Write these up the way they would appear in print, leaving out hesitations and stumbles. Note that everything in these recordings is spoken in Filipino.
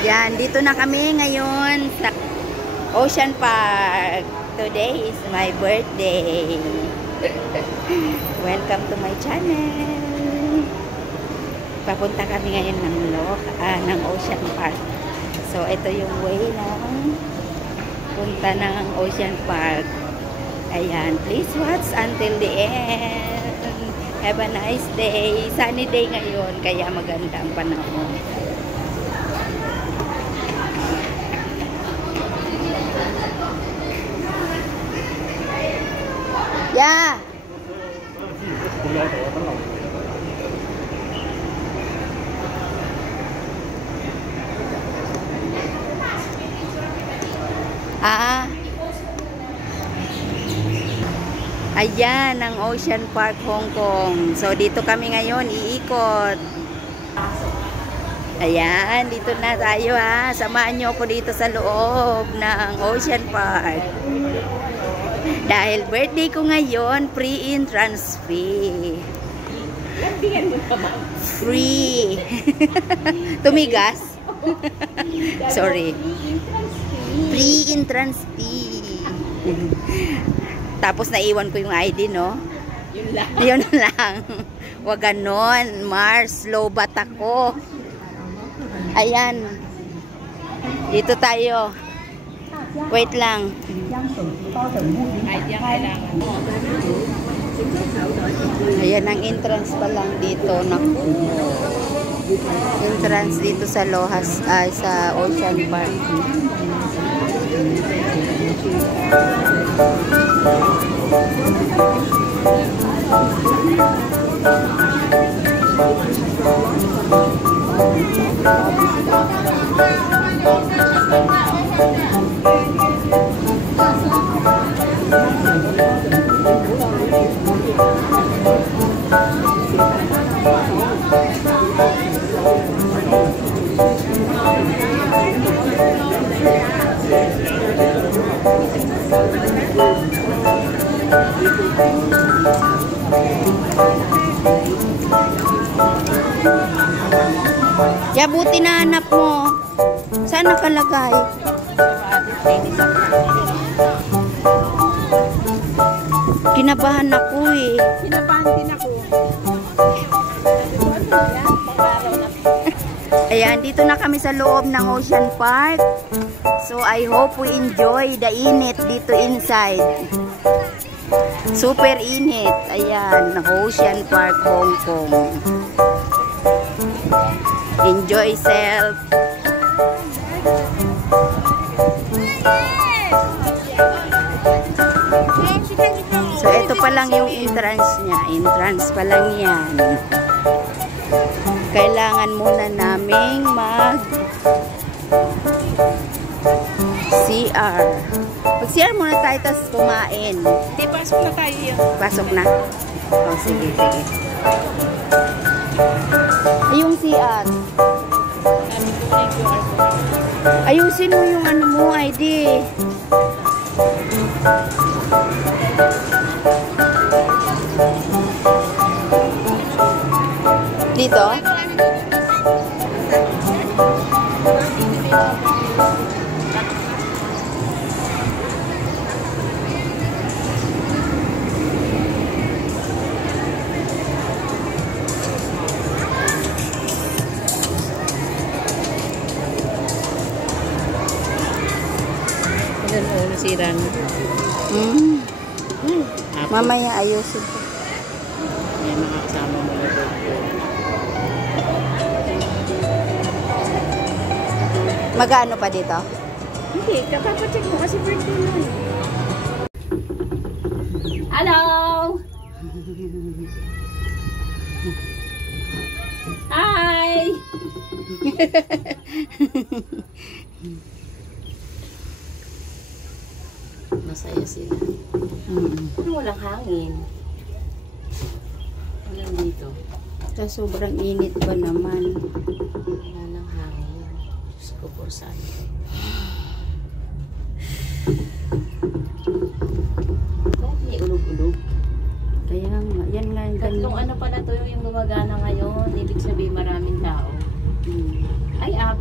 Yan, dito na kami ngayon sa Ocean Park. Today is my birthday. Welcome to my channel. Papunta kami ngayon ng Ocean Park. So, ito yung way ng punta ng Ocean Park. Ayan, please watch until the end. Have a nice day. Sunny day ngayon, kaya maganda ang panahon. Yeah. Ayan ang Ocean Park, Hong Kong. So dito kami ngayon iikot. Ayan, dito na tayo ha. Samahan nyo ako dito sa loob ng Ocean Park. Dahil birthday ko ngayon, free entrance fee. Free. Tumigas. Sorry. Free entrance fee. Tapos naiwan ko yung ID, no? Yun lang. Yun lang. Wag ganon. Mars, lobat ako. Ayan. Dito tayo. Wait lang. Ayan ang entrance pa lang dito. Naku. Entrance dito sa Lohas, sa Ocean Park. Ya, buti na hanap mo. Saan nakalagay? Kinabahan ako eh. Kinabahan din ako. Ayan, dito na kami sa loob ng Ocean Park. So, I hope we enjoy the init dito inside. Super init. Ayan, Ocean Park, Hong Kong. Enjoy self. So, ito pa lang yung entrance niya. Entrance pa lang yan. Kailangan muna naming mag CR. Mag-CR muna tayo, tapos kumain. Di, pasok na tayo yun. Pasok na? Oh, sige, sige. Yung CR. Ayusin mo yung ano mo, ID. Dito? Nasira na. Mamaya ayusin ko. Yan, nakakasama mo na doon. Magkano pa dito? Hindi, kapapacheck mo kasi birthday mo. Hello! Hi! Masaya sila. Pero walang hangin. Walang dito. Sa sobrang init ba naman? Wala lang hangin. Diyos ko, porsan. Bakit may ulog-ulog? Kaya nga, yan nga yung Tatlong ano pala to yung gumagana ngayon. Ibig sabihin maraming tao. Ay, 4.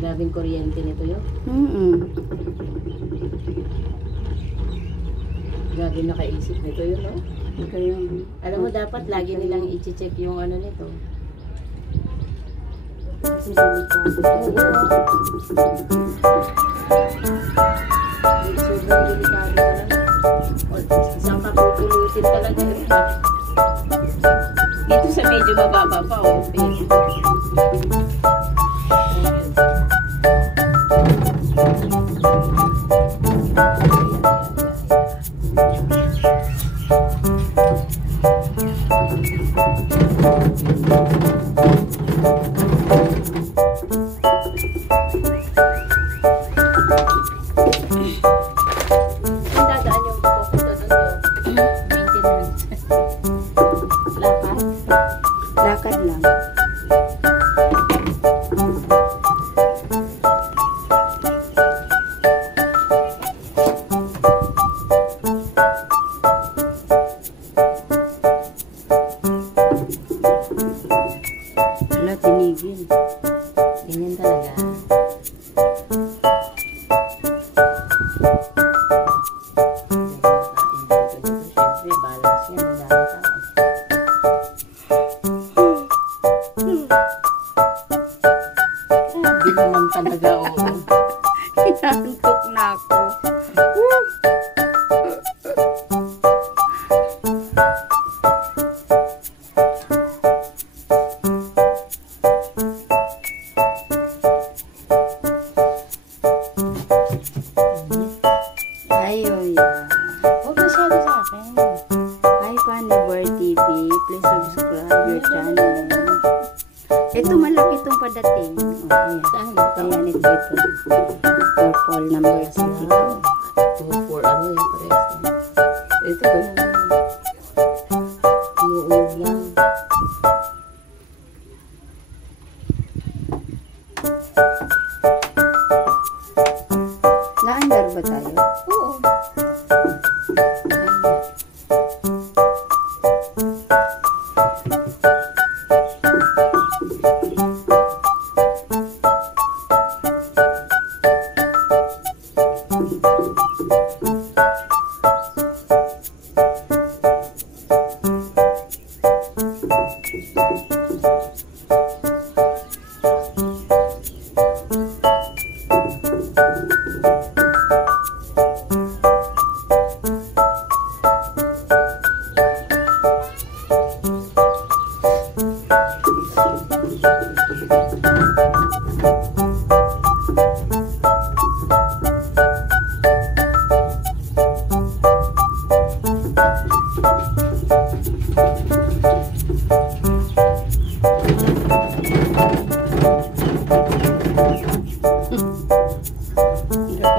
Grabing kuryente nito yun. Grabe nakaisip nito yun, no? Alam mo, dapat lagi nilang i-check yung ano nito. Kasi delikado. Sobrang delikado talaga. Isang kapupulutin talaga. Dito sa medyo mababa pa, oh. Dadaan yung pupunta doon yung maintenance. Lakad lang. Wala, tinigil. Ganyan talaga. Siyempre, balance yan. Ang dami tao. Grabe naman talaga, oo. Inaantok na ako. Ayun. Huwag masyado sa akin. Hi, Panibor TV. Please subscribe your channel. Ito, malaki itong padating. Oh, ayan. Saan ito? Ayan, ito. Purple number 6 ito. 2-4, ano yung pares? Ito ba naman? Inuog lang. Naandar ba tayo? Oo.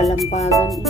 Kalampagan eh.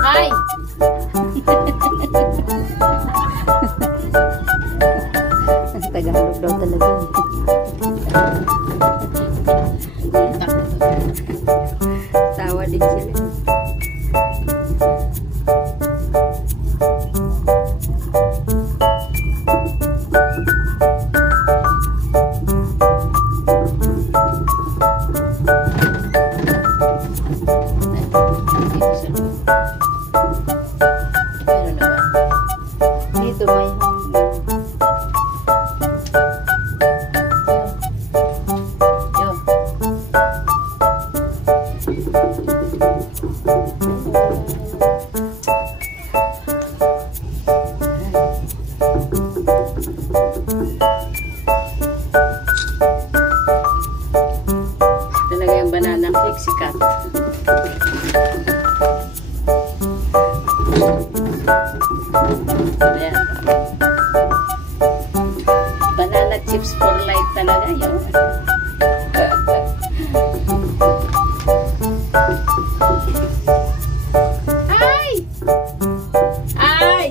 Hi! Tagalog daw talaga eh. Tawa din sila. to my home. Yo. Talaga yung banana cake sikat. Ayan. Banana chips for life talaga yun. Ay! Ay!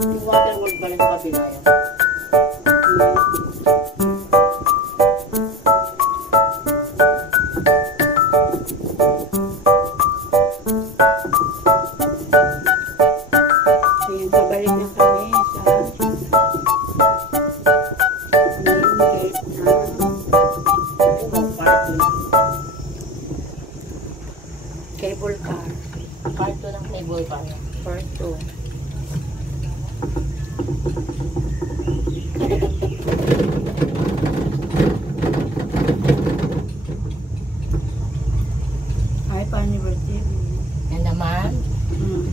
Yung water world pala sa kabila yan. Ayun, pabalik na kami sa main gate na part 2 na. Cable car. Part 2 ng cable car. Part 2. Ay, paano birthday? Yan naman. Mm.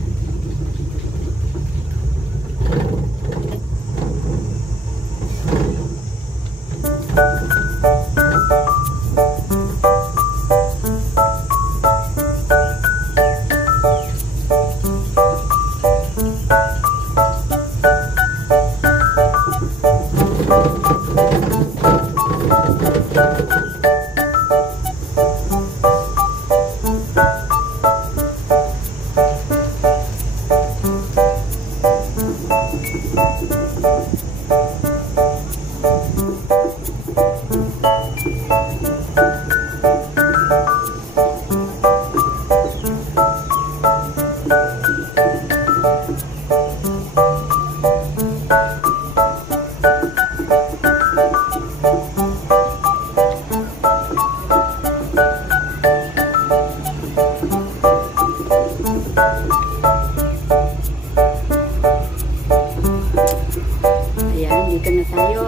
Ayan, dito na tayo.